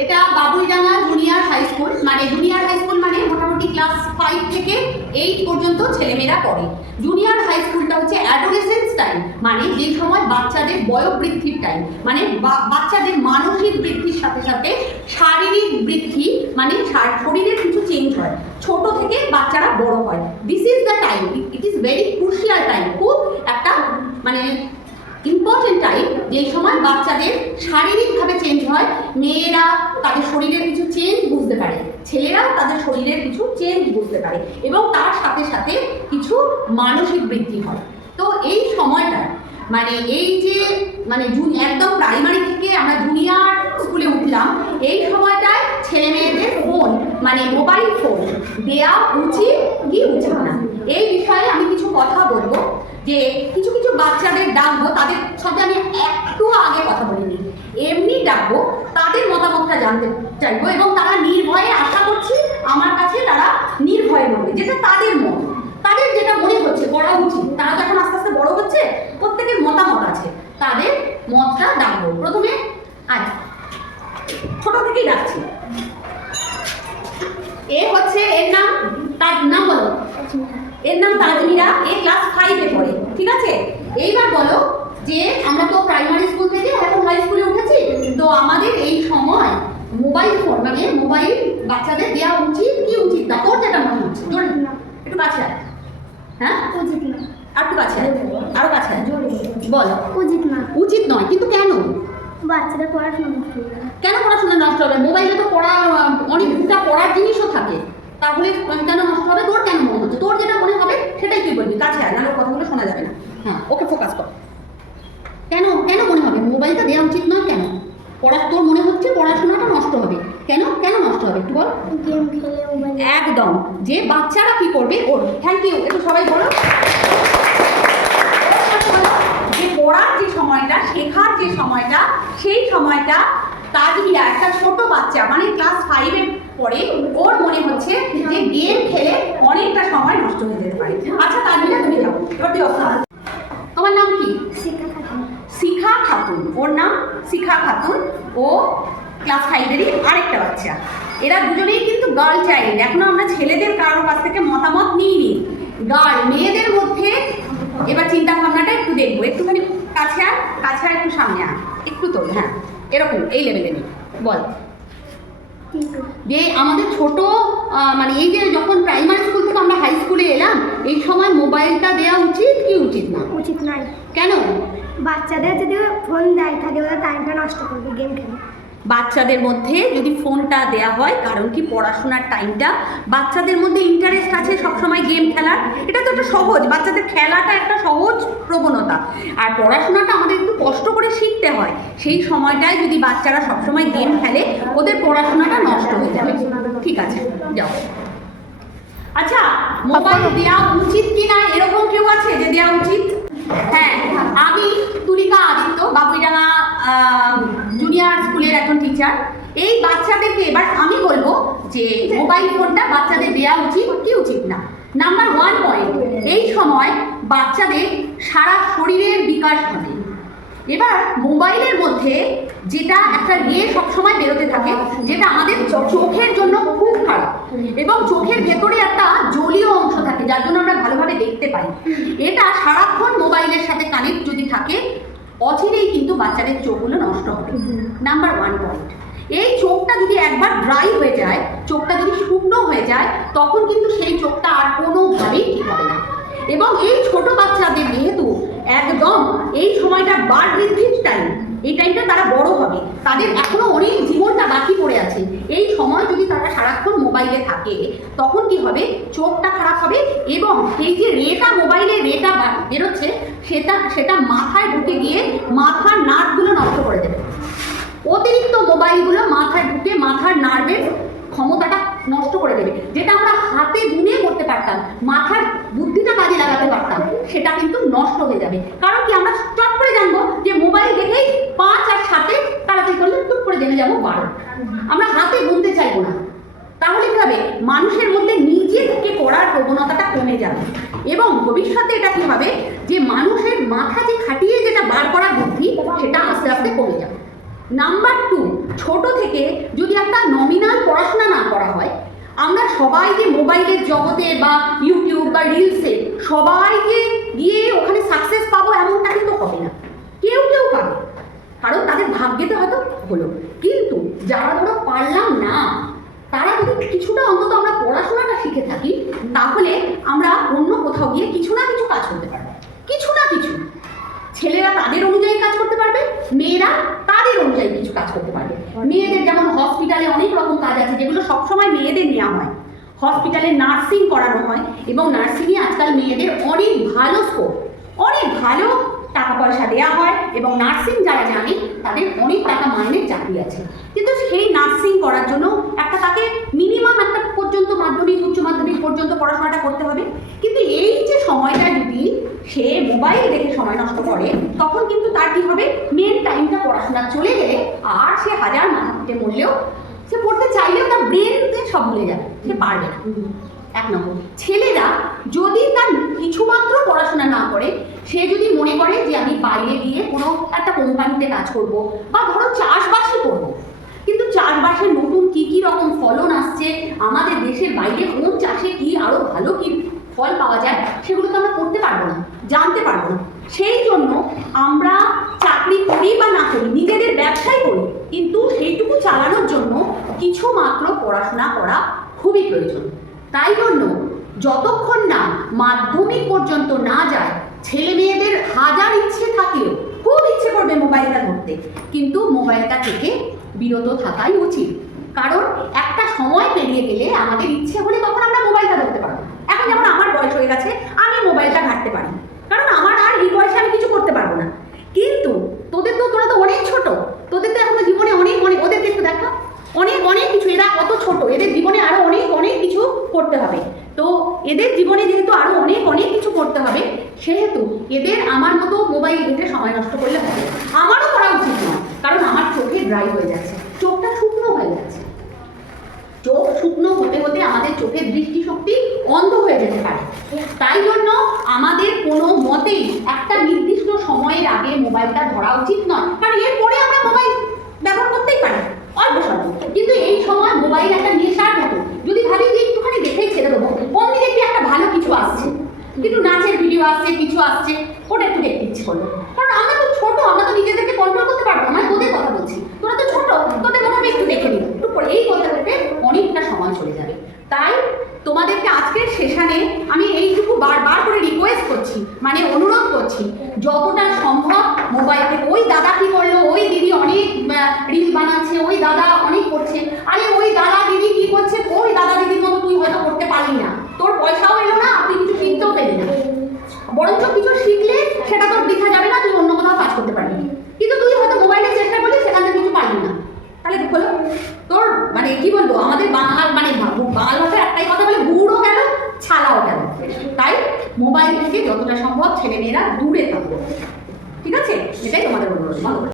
এটা Babuidanga junior high school, মানে junior high school মানে মোটামুটি ক্লাস 5 থেকে 8 পর্যন্ত ছেলেমেয়েরা পড়ে। জুনিয়র হাই স্কুলটা হচ্ছে অ্যাডোলেসেন্স টাইম, মানে যে সময় বাচ্চাদের বয়োবৃদ্ধির টাইম, মানে বাচ্চাদের মানসিক বৃদ্ধির সাথে সাথে শারীরিক বৃদ্ধি, মানে শরীরের কিছু চেঞ্জ হয়, ছোট থেকে বাচ্চারা বড় হয়। This is the time, it is very crucial time, খুব একটা মানে ইম্পর্টেন্ট টাইম, যে সময় বাচ্চাদের শারীরিকভাবে চেঞ্জ হয়। মেয়েরা তাদের শরীরের কিছু চেঞ্জ বুঝতে পারে, ছেলেরাও তাদের শরীরের কিছু চেঞ্জ বুঝতে পারে, এবং তার সাথে সাথে কিছু মানসিক বৃদ্ধি হয়। তো এই সময়টা মানে এই যে মানে একদম প্রাইমারি থেকে আমরা জুনিয়র স্কুলে উঠলাম, এই সময়টায় ছেলে মেয়েদের ফোন মানে মোবাইল ফোন দেওয়া উচিত কি উচিত না, এই বিষয়ে আমি কিছু কথা বলবো। যে কিছু কিছু বাচ্চাদের ডাকবো, তাদের সাথে আমি একটু আগে কথা বলিনি, এমনি ডাকবো, তাদের মতামতটা জানতে চাইবো, এবং তারা নির্ভয়ে, আশা করছি আমার কাছে তারা নির্ভয়ে বলবে যেটা তাদের মত, তাদের যেটা মনে হচ্ছে করা উচিত। তারা যখন আস্তে আস্তে বড় হচ্ছে, প্রত্যেকের মতামত আছে, তাদের মতটা ডাকবো। প্রথমে আজ ছোট থেকেই ডাকছি। এ হচ্ছে, এর নাম, তার নাম বলো। এর নাম তাজমিরা, এ ক্লাস 5-এ পড়ে, ঠিক আছে? এইবার বলো যে আমরা তো প্রাইমারি স্কুল থেকে এখন হাই স্কুলে উঠেছি, তো আমাদের এই সময় মোবাইল ফোন মানে মোবাইল বাচ্চাদের দেওয়া উচিত কি উচিত না, তোর যেটা মনে হচ্ছে একটু কাছে আয়। হ্যাঁ, উচিত না। আর একটু কাছে আয়, আরো কাছে আয়, বল। উচিত না। উচিত নয়, কিন্তু কেন? বাচ্চাদের পড়াশোনা নষ্ট হয়ে যাবে। কেন পড়াশোনা নষ্ট হবে? মোবাইলে তো পড়া অনেকটা পড়ার জিনিসও থাকে, তাহলে কেন নষ্ট হবে? তোর কেন মনে হচ্ছে? তোর যেটা মনে হবে সেটাই তুই বলবি, কাছে আয়, নাহলে কথাগুলো শোনা যাবে না। হ্যাঁ, ওকে ফোকাস কর। কেন কেন মনে হবে মোবাইলটা দেওয়া উচিত নয়? কেন? তোর মনে হচ্ছে পড়াশোনাটা নষ্ট হবে, কেন কেন নষ্ট হবে একটু বল। গেম খেলে মোবাইল। একদম, যে বাচ্চারা কি করবে ওর, থ্যাংক ইউ, একটু সবাই বলো। যে পড়ার যে সময়টা, শেখার যে সময়টা, সেই সময়টা তাজমিরা একটা ছোট বাচ্চা মানে ক্লাস 5-এ পড়ে, ওর মনে হচ্ছে যে গেম খেলে অনেকটা সময় নষ্ট হয়ে যেতে পারে। আচ্ছা তাজমিরা, তুমি যাও এবার, তুই অবস্থা। তোমার নাম কি? শিক্ষা খাতুন। শিখা খাতুন, ওর নাম শিখা খাতুন, ও ক্লাস 5-এরই আরেকটা বাচ্চা। এরা দুজনেই কিন্তু গার্ল চাইল্ড, এখনো আমরা ছেলেদের কারোর কাছ থেকে মতামত নিইনি। গার্ল, মেয়েদের মধ্যে এবার চিন্তা ভাবনাটা একটু দেখবো। একটুখানি কাছে আর কাছে আর একটু সামনে আর একটু তোল, হ্যাঁ এরকম এই লেভেলে নিই। বল যে আমাদের ছোট মানে এই যে যখন প্রাইমারি স্কুল থেকে আমরা হাই স্কুলে এলাম, এই সময় মোবাইলটা দেওয়া উচিত কি উচিত না? উচিত নয়। কেন? বাচ্চাদের যদি ফোন দেয় থাকে, ওরা টাইমটা নষ্ট করবে গেম খেলে। বাচ্চাদের মধ্যে যদি ফোনটা দেয়া হয়, কারণ কি পড়াশোনার টাইমটা, বাচ্চাদের মধ্যে ইন্টারেস্ট আছে সবসময় গেম খেলার, এটা তো একটা সহজ, বাচ্চাদের খেলাটা একটা সহজ প্রবণতা, আর পড়াশোনাটা আমাদের একটু কষ্ট করে শিখতে হয়। সেই সময়টায় যদি বাচ্চারা সবসময় গেম খেলে, ওদের পড়াশোনাটা নষ্ট হয়ে যাবে। ঠিক আছে, যাও। আচ্ছা, মোবাইল দেওয়া উচিত কি না এরকম কেউ আছে যে দেওয়া উচিত? হ্যাঁ, আমি তুলিকা আদিত্য, বাবুইডাঙ্গা জুনিয়র স্কুলের এখন টিচার। এই বাচ্চাদেরকে এবার আমি বলবো যে মোবাইল ফোনটা বাচ্চাদের দেওয়া উচিত কি উচিত না। নাম্বার 1 পয়েন্ট, এই সময় বাচ্চাদের সারা শরীরের বিকাশ ঘটে। এবার মোবাইলের মধ্যে যেটা একটা সবসময় বেরোতে থাকে, যেটা আমাদের চোখের জন্য খুব খারাপ, এবং চোখের ভেতরে একটা জলীয় অংশ থাকে যার জন্য আমরা ভালোভাবে দেখতে পাই। এটা সারাক্ষণ মোবাইলের সাথে কানেক্ট যদি থাকে, অচিরেই কিন্তু বাচ্চাদের চোখগুলো নষ্ট হবে। নাম্বার 1 পয়েন্ট, এই চোখটা যদি একবার ড্রাই হয়ে যায়, চোখটা যদি শুকনো হয়ে যায়, তখন কিন্তু সেই চোখটা আর কোনোভাবেই ঠিক হবে না। এবং এই ছোট বাচ্চাদের যেহেতু একদম এই সময়টা বার বৃদ্ধির টাইম, এই টাইমটা তারা বড় হবে, তাদের এখনো অনেক জীবনটা বাকি পড়ে আছে। এই সময় যদি তারা সারাক্ষণ মোবাইলে থাকে, তখন কি হবে? চোখটা খারাপ হবে, এবং সেই যে মোবাইলে রেটা বেরোচ্ছে, সেটা মাথায় ঢুকে গিয়ে মাথার নার্ভগুলো নষ্ট করে দেবে। অতিরিক্ত মোবাইলগুলো মাথায় ঢুকে মাথার নার্ভের ক্ষমতাটা নষ্ট করে দেবে। যেটা আমরা হাতে গুনে করতে পারতাম, মাথার বুদ্ধিটা কাজে লাগাতে পারতাম, সেটা কিন্তু নষ্ট হয়ে যাবে। কারণ কি, আমরা চট করে জানবো যে মোবাইল দেখেই 5 আর 7-এ তাড়াতাড়ি করলে টুক করে জেনে যাবো 12। আমরা হাতে গুনতে চাইবো না। তাহলে কি হবে? মানুষের মধ্যে নিজে থেকে করার প্রবণতাটা কমে যাবে, এবং ভবিষ্যতে এটা কি হবে যে মানুষের মাথা যে খাটিয়ে যেটা বার করার বুদ্ধি, সেটা আস্তে আস্তে কমে যাবে। নাম্বার 2, ছোট থেকে যদি সবাই যে মোবাইলের জগতে বা ইউটিউব বা রিলসে সবাইকে গিয়ে ওখানে সাকসেস পাবো এমনটা কিন্তু হবে না, কেউ কেউ পাবে, কারণ তাদের ভাগ্যেতে হয়তো হলো। কিন্তু যারা ধরো পারলাম না, তারা যদি কিছুটা অন্তত আমরা পড়াশোনাটা শিখে থাকি, তাহলে আমরা অন্য কোথাও গিয়ে কিছু না কিছু কাজ করতে পারবো, কিছু না কিছু। ছেলেরা তাদের অনুযায়ী কাজ করতে পারবে, মেয়েরা তাদের অনুযায়ী কিছু কাজ করতে পারবে। মেয়েদের যেমন হসপিটালে অনেক রকম কাজ আছে যেগুলো সবসময় মেয়েদের নেওয়া হয়, হসপিটালে নার্সিং করানো হয়, এবং নার্সিংয়ে আজকাল মেয়েদের অনেক ভালো স্কোপ, অনেক ভালো টাকা পয়সা দেওয়া হয়, এবং নার্সিং যারা জানে তাদের অনেক টাকা মাইনের চাকরি আছে। কিন্তু সেই নার্সিং করার জন্য একটা তাকে মিনিমাম একটা পর্যন্ত মাধ্যমিক উচ্চ মাধ্যমিক পর্যন্ত পড়াশোনাটা করতে হবে। কিন্তু এই যে সময়টা যদি সে মোবাইল দেখে সময় নষ্ট করে, তখন কিন্তু তার কি হবে, মেন টাইমটা পড়াশোনা চলে গেলে আর সে হাজার মাথা ফুটে মরলেও, সে পড়তে চাইলেও তার ব্রেনতে সব ভুলে যাবে, সে পারবে না। এক নম্বর, ছেলেরা যদি তার কিছুমাত্র পড়াশোনা না করে, সে যদি মনে করে যে আমি বাইরে গিয়ে কোনো একটা কোম্পানিতে কাজ করব, বা ধরো চাষবাসই করবো, কিন্তু চাষবাসের নতুন কি কি রকম ফলন আসছে, আমাদের দেশের বাইরে কোন চাষে কি আরো ভালো কি ফল পাওয়া যায়, সেগুলো তো আমরা করতে পারবো না, জানতে পারবো না। সেই জন্য আমরা চাকরি করি বা না করি, নিজেদের ব্যবসাই করি, কিন্তু সেইটুকু চালানোর জন্য কিছু মাত্র পড়াশোনা করা খুবই প্রয়োজন। তাই জন্য যতক্ষণ না মাধ্যমিক পর্যন্ত না যায়, ছেলে মেয়েদের হাজার ইচ্ছে থাকলেও, খুব ইচ্ছে করবে মোবাইলটা ধরতে, কিন্তু মোবাইলটা থেকে বিরত থাকাই উচিত। কারণ একটা সময় পেরিয়ে গেলে আমাদের ইচ্ছে হলে তখন আমরা মোবাইলটা ধরতে পারবো। এখন যেমন আমার বয়স হয়ে গেছে, আমি মোবাইলটা ঘাঁটতে পারি, কারণ আমার আর এই বয়সে আমি কিছু করতে পারবো না। কিন্তু তোরা তো অনেক ছোট, তোদের তো এখনো জীবনে অনেক অনেক, ওদেরকে একটু দেখা, অনেক অনেক কিছু, এরা কত ছোট, এদের জীবনে আরো অনেক অনেক কিছু করতে হবে। তো এদের জীবনে যেহেতু আরো অনেক অনেক কিছু করতে হবে, সেহেতু এদের আমার মতো মোবাইল ঘেঁটে সময় নষ্ট করলে হবে, আমারও করা উচিত নয়। কারণ আমার চোখে ড্রাই হয়ে যাচ্ছে, চোখটা শুকনো হয়ে যাচ্ছে, চোখ শুকনো হতে হতে আমাদের চোখের দৃষ্টিশক্তি অন্ধ হয়ে যেতে পারে। তাই জন্য আমাদের কোনো মতেই একটা নির্দিষ্ট সময়ের আগে মোবাইলটা ধরা উচিত নয়, কারণ এরপরে আমরা মোবাইল ব্যবহার করতেই পারি অল্প স্বল্প, কিন্তু এই সময় মোবাইল একটা নেশার মতো। যদি ভাবি যে একটুখানি দেখেই ছেড়ে দেবো, অমনি দেখবি একটা ভালো কিছু আসছে, কিন্তু নাচের ভিডিও আসছে, কিছু আসছে, ওটা একটু দেখতে ইচ্ছে করলো। কারণ আমরা তো ছোট, আমরা তো নিজেদেরকে কন্ট্রোল করতে পারবো না। তোদের কথা বলছি, তোরা তো ছোট, তোদের মনে হবে একটু দেখে নিই, একটু পরে, এই করতে করতে অনেকটা সময় চলে যাবে। তাই তোমাদেরকে আজকের সেশনে আমি এইটুকু বারবার করে রিকোয়েস্ট করছি, মানে অনুরোধ করছি, যতটা সম্ভব মোবাইল থেকে, ওই দাদা কি করলো, ওই দিদি অনেক রিল বানাচ্ছে, ওই দাদা অনেক করছে, আরে ওই দাদা দিদি কি করছে, ওই দাদা দিদির মতো তুই হয়তো করতে পারলি না, তোর পয়সাও এলো না, আপনি কিছু শিখতেও পেলি না, বরঞ্চ কিছু শিখলে সেটা তোর দেখা যাবে না, তুই অন্য কোথাও কাজ করতে পারবি, কিন্তু তুই হয়তো মোবাইলের চেষ্টা করলি, সেখান থেকে কিছু পারলি না, তাহলে হলো তোর, মানে কি বলবো, আমাদের বাংলা বাংলা ভাষায় একটাই কথা বলে, গুড়ও গেল ছালাও গেল। তাই মোবাইল থেকে যতটা সম্ভব ছেলেমেয়েরা দূরে থাকবো, ঠিক আছে? এটাই তোমাদের অনুরোধ।